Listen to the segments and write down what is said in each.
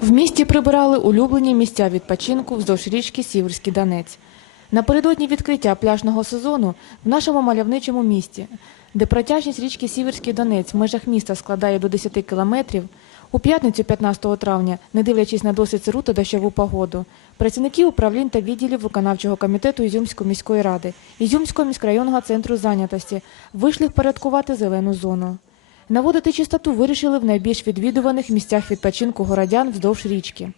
В місті прибирали улюблені місця відпочинку вздовж річки Сіверський Донець. Напередодні відкриття пляжного сезону в нашому мальовничому місті, де протяжність річки Сіверський Донець в межах міста складає до 10 кілометрів, у п'ятницю 15 травня, не дивлячись на досить сиру та дощову погоду, працівники управлінь та відділів виконавчого комітету Ізюмської міської ради, Ізюмського міськрайонного центру зайнятості вийшли впорядкувати зелену зону. Наводити чистоту вирішили в найбільш відвідуваних місцях відпочинку городян вздовж річки.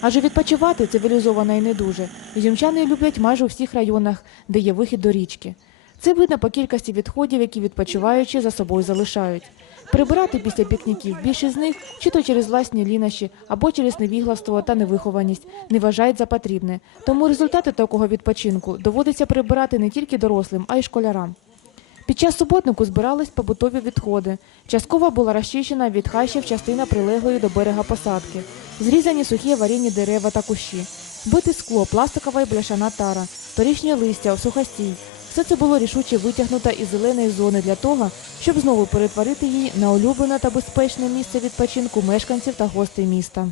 Адже відпочивати цивілізовано і не дуже. Ізюмчани люблять майже у всіх районах, де є вихід до річки. Це видно по кількості відходів, які відпочиваючи за собою залишають. Прибирати після пікніків більшість з них чи то через власні лінощі, або через невігластво та невихованість не вважають за потрібне. Тому результати такого відпочинку доводиться прибирати не тільки дорослим, а й школярам. Під час суботнику збирались побутові відходи. Частково була розчищена від хащів частина прилеглої до берега посадки, зрізані сухі аварійні дерева та кущі, бите скло, пластикова і бляшана тара, торічні листя, сухостій. Все це було рішуче витягнуто із зеленої зони для того, щоб знову перетворити її на улюблене та безпечне місце відпочинку мешканців та гостей міста.